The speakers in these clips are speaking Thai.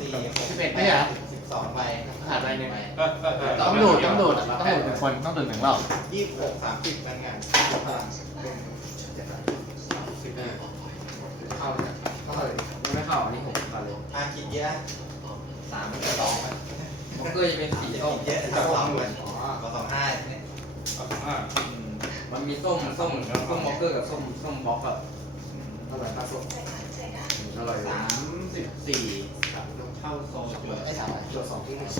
สี่หกสิบเอ็ดไม่เหรอ สิบสองใบขาดใบหนึ่งเออเออเออต้องดูดต้องดูดต้องดูดหนึ่งคนต้องดูดหนึ่งรอบยี่สิบหกสามสิบนั่นไงพลังเป็นเจ็ดใบสิบเอ็ดเข้าเลยเข้าเลยไม่เข้าอันนี้ผมเข้าเลยอาคิดเยอะสามสองมันมอกเกอร์จะเป็นสีคิดส้มเยอะจะสองหมื่นอ๋อก็สองห้าเนี่ยเอาสองห้าอืมมันมีส้มส้มส้มมอกเกอร์กับส้มส้มบล็อกอะเท่าไหร่ครับผมอร่อยสามสิบสี่ครับลง เข้าโซนจุดไอ้สามจุดสองที่หนึ่ง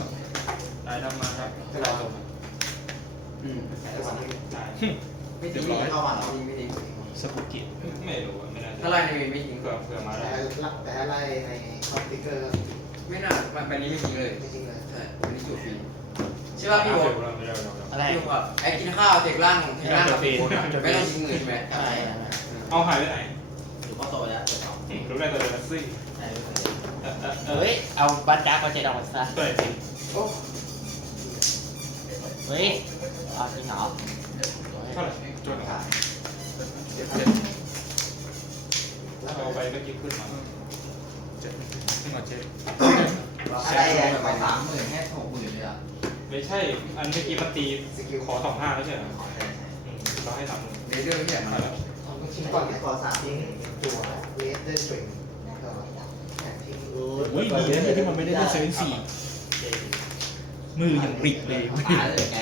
ได้นำมาครับเวลาลงอืมแค่สองที่หนึ่งได้ไม่ทิ้งเข้ามาเหรอไม่ทิ้งไม่ทิ้งสกุกิไม่รู้ไม่น่าถ้าไล่ในไม่ทิ้งเผื่อเผื่อมาแต่ได้แต่อะไรในคอมพิวเตอร์ไม่น่ามันแบบนี้ไม่ทิ้งเลยไม่จริงเลยใช่วันนี้จบฟรีใช่ป่ะพี่โบไม่ได้ไม่ได้ไม่ได้อะไรพี่บไอ้กินข้าวเทคล่างเทคล่างกับพี่โบไม่ต้องทิ้งมือใช่ไหมใช่เอาหายไปไหนถือว่าโตแล้วรู้ได้ตัวเลยนะซี่ใช่ เออเออเออเฮ้ย เอาบัตรดาร์กมาเจ็ดออกมาซะ เปิดสิโอ้เฮ้ยเอาจริงเหรอเท่าไหร่จนขาดเจ็ดเจ็ดเอาไปเมื่อกี้ขึ้นมาเจ็ดขึ้นมาเจ็ดอะไรเนี่ยไปสามหมื่นแค่หกหมื่นเลยอะไม่ใช่ อันเมื่อกี้มันตีสกิลขอสองห้าแล้วใช่ไหมขอใช่ใช่อืมเราให้สามหมื่นเรเดอร์ไม่ใช่เท่ามาไหร่ทิ้งก่อนขอสามทิ้งตัวเลสเดอร์สตริงแข่ง ทิ้งโอ้ยดีนะเนี่ยที่มันไม่ได้เล่นเซเว่นสี่มือยังปริกเลยมาเลยแก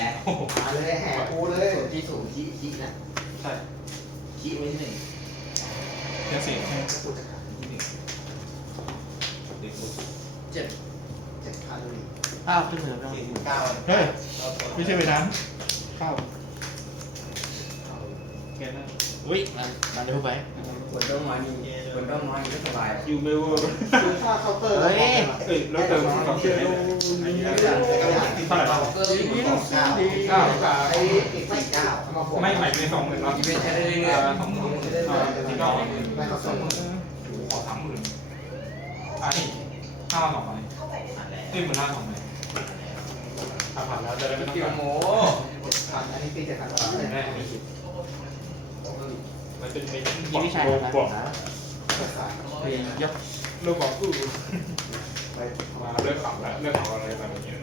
มาเลยแห่กูเลยที่สูงที่ที่นะใช่ขี้ไว้ที่หนึ่งแค่เสียงแค่กูจะขายที่หนึ่งเด็กบุ๊กเจ็ดเจ็ดพันเลยข้าวขึ้นมือไม่ต้องสี่สิบเก้าเฮ้ยไม่ใช่ไปนั้นเข้าแกนั่นอุ้ยมันมันรู้ไหมบนต้นไม้นี่บ นต้นไม้นี่ก็สบายยูเบลคือค่าเคาน์เตอร์เอ้ยแล้วเติมสองเจ็ดได้ไหมเท่าไหร่เกอร์ที่อยู่สองเก้าเก้ากับไอ้อีกไม่เก้ามาบวกไม่ใหม่เป็นสองหมื่นเนาะอีเวนต์ใช้ได้เรื่เอ่อยอสองหมื่นเอ่อที่เก้าไม่เขาส่งขอสามหมื่นอะนี่ห้าสองไหมเอ้ยหมื่นห้าสองไหมถ้าผ่านแล้วจะได้ไม่ๆต้องคิวการโมเจ็ดพันอันนี้ปีเจ็ดพันกว่าเลยแน่ไม่คิดมันเป็นเมนยี่วิชัยบนะวกนะเจ็ดพันเรียนยกเลิกบอกกูไปมาเลิกขำแล้วเลิกขำอะไรแบบนี้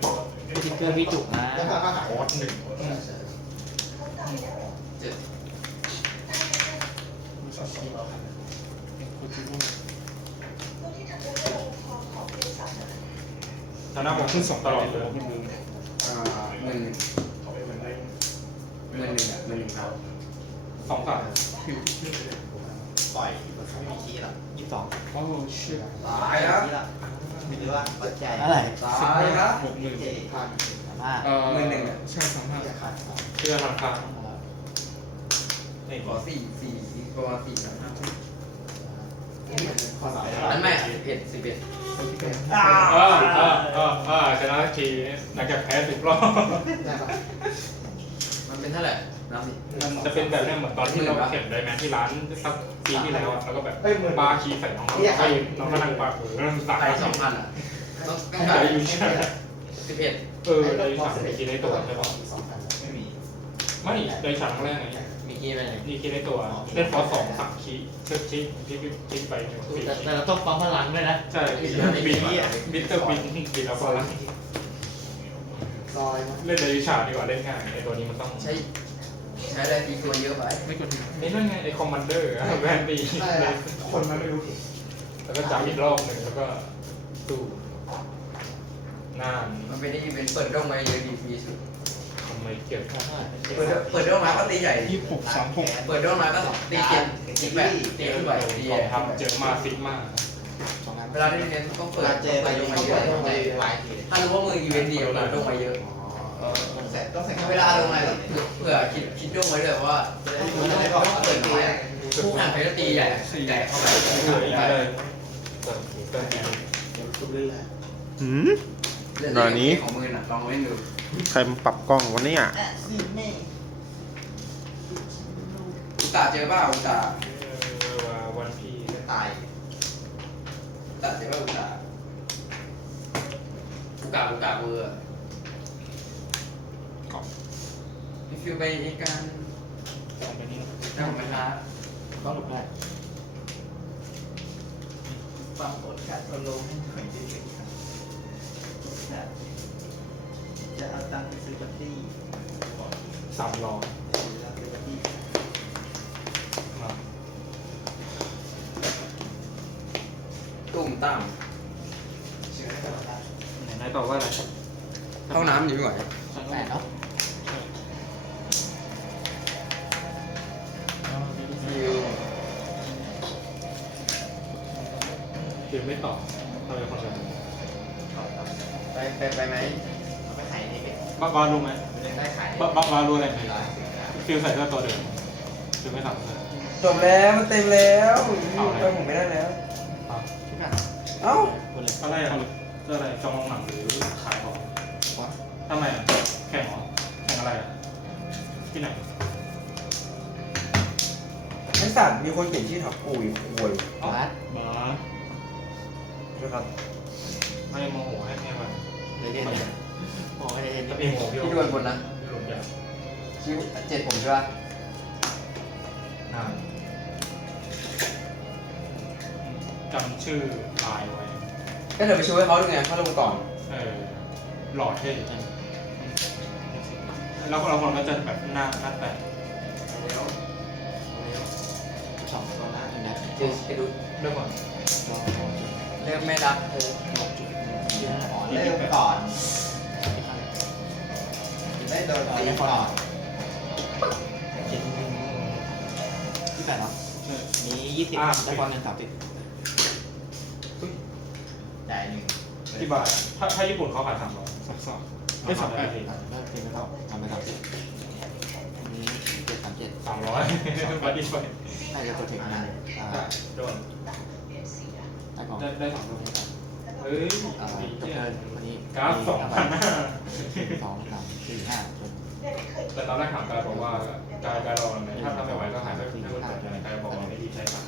สติ๊กเกอร์พี่จุกนะแล้วก็ขายโคตรหนึ่งเจ็ดไม่ใช่ชีเป็นโคจิโร่ชนะผมขึ้นสองตลอดเลยขึ้นมืออ่าหมื่นหมื่นหนึ่งอะหมื่นหนึ่งครับสองสามผิว ปล่อยไม่มีขี้หรอกยี่สิบสองโอ้ชิตตายแล้วขี้หรอกหรือว่าปัจจัยอะไรตายแล้วหกหมื่นเจ็ดพันสามห้าเอ่อหมื่นหนึ่งอะ ใช่สามห้าที่จะขายของเชื่อราคานี่ขอสี่สี่สี่ประมาณสี่สามห้านี่เหมือนขอสายอันไม่สิบเอ็ดสิบเอ็ดคนที่เป็นเออเออเออเออชนะทีหลังจากแพ้สิบรอบได้ปะมันเป็นเท่าไหร่นับดิ มันจะเป็นแบบเนี้ยเหมือนตอนที่เราเข็นได้ไหมที่ร้านสักปีที่แล้วอะแล้วก็แบบเอ้ยหมื่นบาร์คีใส่น้องไปน้องก็นั่งปากหูนั่งตักขายสองพันอะ ต้องต้องใส่ขายอยู่ใช่ไหมสิบเอ็ดเออเลยฉากมีคีในตัวใช่ป่ะสองพันไม่มีไม่เลยฉากครั้งแรกไงมีกี้ไปไหนมีคีในตัวเล่นฟอสสองสามคีเชิดคีคีคีไปหนึ่งสี่แต่คีแต่เราต้องปั๊มพลังด้วยนะ ใช่บินบินเตอร์บินบินแล้วพอละ ซอยมั้ยเล่นเลยฉากดีกว่าเล่นง่ายไอตัวนี้มันต้องใช้ใช้อะไรตีตัวเยอะไปไม่กดถึงไอ้นั่นไงไอคอมมานเดอร์แวนดีใช่ละคนมันไม่รู้ผิดแล้วก็จับอีกรอบหนึ่งแล้วก็ตู้นานมันเป็นอีเวนต์เปิดร่องไว้เยอะดีฟรีสุดทำไมเก็บเท่าไหร่เปิดเปิดร่องมาก็ตีใหญ่ยี่สิบหกสามหกเปิดร่องมาก็ตีเจ็ดตีแปดตีขึ้นไปตีขใหอญ่งทำเจอมาซิกมา สองล้านเวลาที่เน้นต้องเวเปิดลาเจอไปเปิดลร่องงมามาเยเยอะอะลงไปวายทีถ้ารู้ว่ามืออีเวนต์เดียวเปิดร่องมาเยอะเออต้องใส่ต้องใส่เวลาลงอะไรเผื่อคิดคิดร่องไว้เลยว่าต้องเปิดน้อยคู่แข่งเขาจะตีใหญ่ใหญ่เข้าไปเหลืออีกเลยเติมเติมอีกทุบเรื่อยหืมหน่อยนี้ของมือน่ะลองเล่นดูใครมาปรับกล้องวันนี้อะๆนี่แม่อุตส่าห์เจอบ้าอุตส่าห์วันพีตายอุ ตส่าห์เจอบ้าอุตส่าห์อุกาอุกาเบอร์พี่ฟิวไปนี่กันสองไปนี่ได้ผมไหมครับต้องหลบได้ฟังผลการประโลมให้หน่อยดิจะเอาตังค์ไปซื้อบัตตี้สามร้อย น้ำอยู่ไหวแปดเนาะฟิวคือไม่ตอบทำไมคนแบบไปไปไปไหมเอาไปขายนี่เป็นบ้าบารู้ไหมยังได้ขายบ้าบ้าบารู้อะไรไหมฟิลใส่เสื้อตัวเดิมคือไม่ทำเลยจบแล้วมันเต็มแล้วไปผมไม่ได้แล้วเอ้าคนเลยอะไรอะเสื้ออะไรจองโรงหนังหรือขายของ ทำไมอะแข่งเหรอแข่งอะไรอะที่ไหนไอสัตว์มีคนเขียนชื่อถับปุ๋ยป่วยบาสบาสนะครับไม่โมโหให้ให้มันเดี๋ยวเรียนเนี่ยโอ้ยเรียนตันี่วเองโมโหพี่พี่ดวนบนนะหลุดอย่างชื่อเจ็ดผมใช่ป่ะนานจำชื่อลายไว้ก็เดี๋ยวไปช่วยเขาดูไงเขาลงก่อน เออหล่อเท่ แล้วเราคนก็จะแบบหน้าหน้าแตกแล้วสองตัวหนะถึงนะเดี๋ยวไปดูเรื่องก่อนเริ่มไม่รักเออเยอะนะอ๋อเริ่มก่อนได้โดนตีก่อนที่แปดเนาะมียี่สิบได้บอลหนึ่งสามสิบจ่ายหนึ่งที่บาทถ้าถ้าญี่ปุ่นเขาขายสามร้อยสามสอง ไม่สามแปดได้เต็มแล้วทำไปสามสิบนี้เจ็ดสามเจ็ดสามร้อยบัตตี้ไปได้จะตัวเทคนะอ่าโดนได้ก่อนได้ได้สองตัวเฮ้ยอ่าจบเจ้เทิร์นวันนี้กราฟสองพันห้าสองสามสี่ห้าจนแต่ตอนแรกถามกายบอกว่ากายกายรอไหมถ้าทำไม่ไหวก็หายไปให้คนเปิดกายบอกว่าไม่ดีใช่ปะ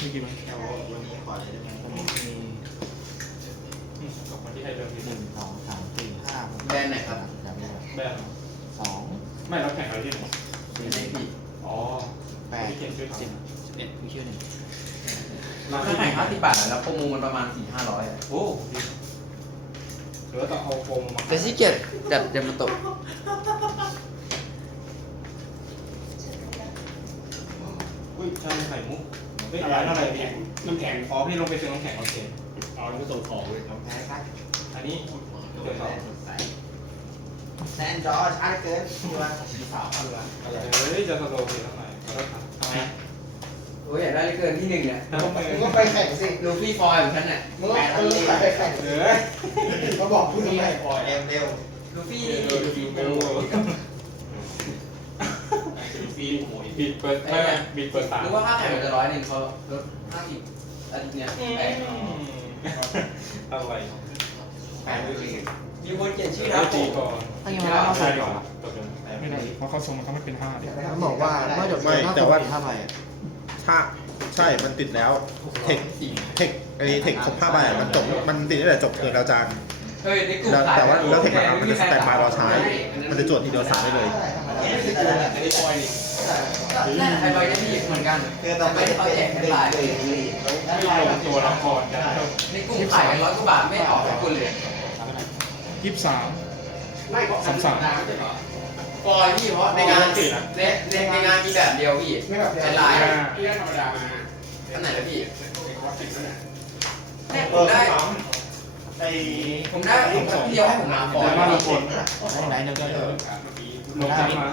มีกี่ใบเดี๋ยววันนี้ขอเลยได้ไหมตอนนี้มีตกมาที่ไทยเดิมทีหนึ่งสองสาม แบรนด์ไหนครับแบบนี้แบนสองไม่รับแข่งอะไรที่ไหนไม่ได้ผิดอ๋อแปดที่เขียนชื่อสิบทำสิบเอ็ดมีชื่อหนึ่งถ้าแข่งห้าสิบบาทแล้วโปรโมมันประมาณสี่ห้าร้อยโอ้หรือว่าจะเอาโฟมมาแต่ที่เกียจจัดเดมโตะอุ้ยใช่ไข่มุกเฮ้ยอะไรอะไรพี่น้ำแข็งอ๋อพี่ลงไปซื้อน้ำแข็งโอเคเอาแล้วก็ส่งของเลย แพ้ครับอันนี้เดี๋ยวต่อ แซนจอร์ชอาร์เกินตัวสีขาวตัวเฮ้ยจะสโลว์พี่เท่าไหร่ขอโทษครับทำไมโอ้ยอยากได้เหลือเกินที่หนึ่งเนี่ยทำไมมึงก็ไปแข่งสิลูฟี่ฟอยล์ของฉันเนี่ยมึงก็เออไปแข่งเอสิอก็บอกพูดยังไงปล่อยเร็วเร็วลูฟี่เออดูโง่ฟีบิดเปิดไม่บิดเปิดตาหรือว่าค่าแข่งมันจะร้อยหนึ่งเขาลดห้าสิบอาทิตย์เนี้ยแปดอะไรแปดเลย มีคนเขียนชื่อแล้ทัวบจีก่อนถ้ายังไม่ได้ใช่ก่อนจบเลยไม่ได้เพราะเขาส่งมาเขาไม่เป็นห้าเดี๋ยวเขาบอกว่าเมื่อจบไม่แต่ว่าไปห้าใบถ้าใช่ มันติดแล้ว เทค เทคไอ้เทคครบห้าใบอะมันจบ มันติดตั้งแต่จบเกินแล้วจานเฮ้ยในกลุ่มแล้วแต่ว่าแล้วเทคหลังๆมันจะสแตนบายรอใช้ มันจะจวดทีเดียวสามได้เลย นั่นใครไปได้พี่เหมือนกันคือต่ไม่ได้เขาแจกแค่ลายเลยที่ลงตัวละครกันในกลุ่มขายกันร้อยกว่าบาทไม่ออกให้คุณเลย ยี่สิบสามสามสามฟอยล์พี่เพราะในงานในในในงานมีแบบเดียวพี่ไม่แบบเป็นลายอันไหนนะพี่แม่ผมได้ ไอ้ผมได้ผมเดียวให้ผมมาฟอยแต่ว่าล์ละคนได้ไหนเดี๋ยวก็เดี๋ยวลงจากมา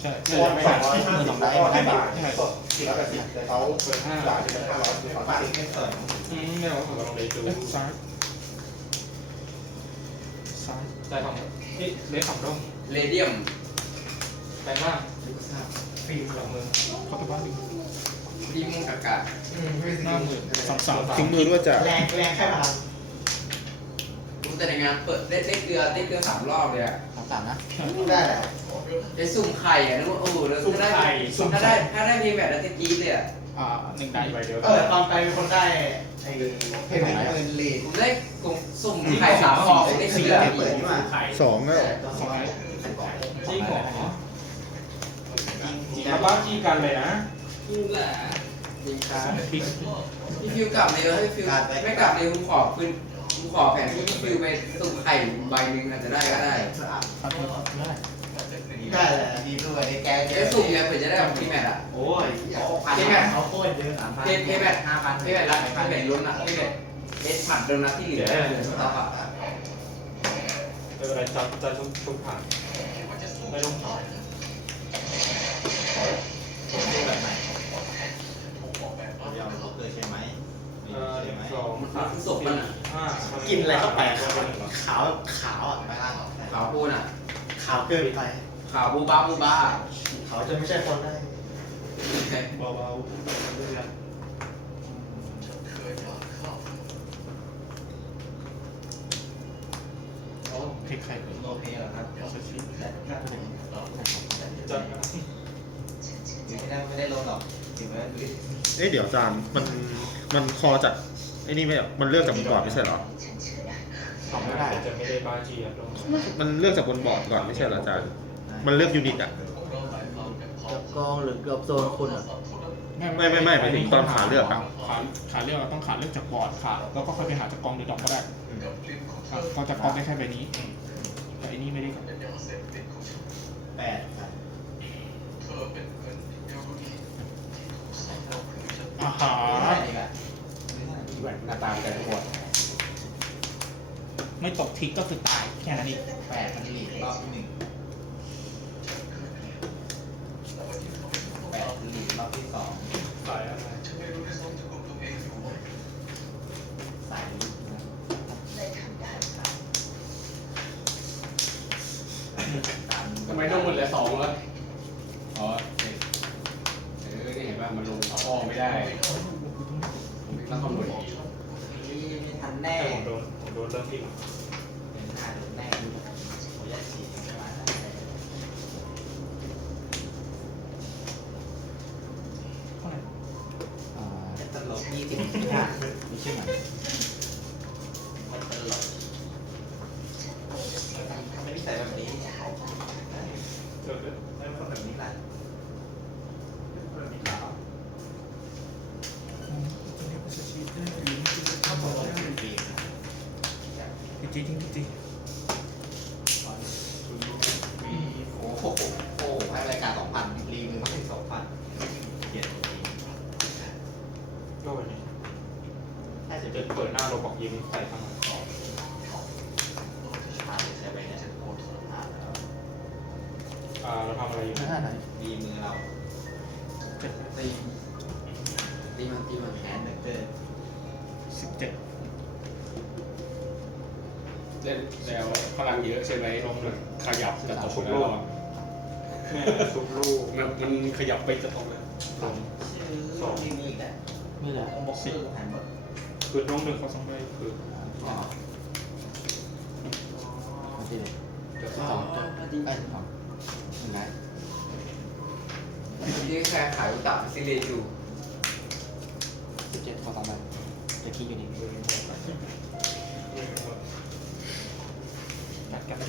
ใช่เดี๋ยวไม่ได้มือสองได้มาได้บาทใช่สี่ร้อยแปดสิบแต่เขาเปิดห้าจ่ายเป็นห้าร้อยคือฝากไม่เสริมอืมเนี่ยผมลองเลยดูเอ๊ะซ้าย ซ้ายใจของที่เล็กของร่มเรเดียมแปลงร่างฟิล์มหลังมือเข้าไปบ้านหนึ่งดีมุงกากาหน้าหมื่นสามสามทิ้งมือด้วยจะแรงแรงแค่พลังผมแต่ในงานเปิดได้ได้เกลือได้เกลือสามรอบเลยอะสามสามนะได้แหละได้สุ่มไข่อะนึกว่าโอ้โหแล้วถ้าได้ถ้าได้ถ้าได้เพลงแบบนั้นจะกรี๊ดเลยอะ อ่าหนึ่งได้ได้ใบเดียวเออตอนไปเป็นคนได้ไอ้เพนเงินลีดผมได้สุ่มสุ่มไข่สามฟองได้สี่เกลือที่พี่เปิดนี่มาสองก็สองไอ้จริงเหรอแล้วบ้าจี้กันเลยนะนี่แหละจริงครับทิ้งพี่ฟิวกลับเลยแล้วพี่ฟิวไม่กลับเลยกูขอขึ้นกูขอแผนที่พี่ฟิวไปสุ่มไข่ใบหนึ่งอาจจะได้ก็ได้ครับ ได้ได้เลยดีด้วยในแกจะได้สุ่มไงเผื่อจะได้แบบพี่แมทอะโอ้ยพี่แมทเขาโคตรเยอะสามพันพี่พี่แมทพี่แมทละพี่แมทลุ้นนะพี่แมทเอสหมัดโดนนัดที่เหลือต่อปะไม่เป็นไรจับจับทุกทุกผ่านไม่ต้องผ่านแบบไหนยอมเขาเลยใช่ไหมเอ่อหนึ่งสองมันสามคือศพมันอะห้ากินอะไรเข้าไปตัวหนึ่งเหรอขาวขาวอะไม่ล่างขาวพูนอะขาวเกินไป ขาวบูบ้าบูบ้าเขาจะไม่ใช่คนได้เบาๆเรื่อยเทคไข่ไปโอเคเหรอครับเอาไปชิ้นแต่ถ้าถึงๆจัดกันไม่ได้ไม่ได้ลงหรอกถึงแม้ดูดิเอ๊ะเดี๋ยวอาจารย์มันมันคอจากไอ้นี่ไม่เหรอมันเลือกจากบนบอร์ดไม่ใช่เหรอตอบไม่ได้จะไม่ได้บ้าจีอะลงมันเลือกจากบนบอร์ดก่อนไม่ใช่เหรออาจารย์ มันเลือกยูนิตอะกับกองหรือกับโซนคุณอะ ไม่ไม่ไม่หมายถึงตอนขาเลือกอะขาขาเลือกอะต้องขาเลือกจากบอร์ดขาแล้วก็ค่อยไปหาจากกองหรือดอกก็ได้อะก็จะกองได้แค่ใบนี้แต่อันนี้ไม่ได้แปดครับอาหาได้รดีกว่าหน้าตาแต่ทั้งหมดไม่ตกทิกก็คือตายแค่นั้นเองแปดมันหลีกรอบที่หนึ่งแปดหลีกร อบที่สองสายอะไรสายลุกนะทำไมต้องหมดเลยสองวะอ๋อเออนี่เห็นป่ะมันลงอ้อไม่ได้ต้องคำนวณอีกนี่ไม่ทันแน่แต่ผมโดนผมโดนเริ่มที่เป็นห้าโดนแน่ดูโอ้ยฉีดไม่มาได้ มีชื่อใหม่ มันตลกทำไมนิสัยแบบนี้ เจอเลย ไม่เป็นคนแบบนี้ล่ะเป็นคนแบบนี้เหรอ ข้าวบอร์ด ปี จริงจริงจริง โอ้โหโอ้โหให้รายการสองพันรีมือมาถึงสองพันเกียรติจริง ก็วันนี้ ถ้าจะ จะ เป็น เปิดหน้าโรบอกยิงใส่ข้างหลัง พาใช้ไปเนี่ยโคตรพาแล้ว อ่าเราทำอะไรอยู่ห้าไหนรีมือเราตีตีมันตีมันแขนเหลือเกินสิบเจ็ดเล่นแล้วพลังเยอะใช่ไหมลงหนึ่งขยับจะตกชุบแล้ลูวกชุบลูกมันมันขยับไปจะตกแล้วลงสองที่นี่แหละนี่แหละบ็อกซ์หันหมด คือลงหนึ่งเขาสองใบคืออ๋อมาที่ไหนจะสสอองงจบไอ้สองหนึ่งไงที่แค่ขายอุตับซิเลจูสิบเจ็ดขอสองใบจะคิดอยู่นี่มือหมดมือหมดกัดกันได้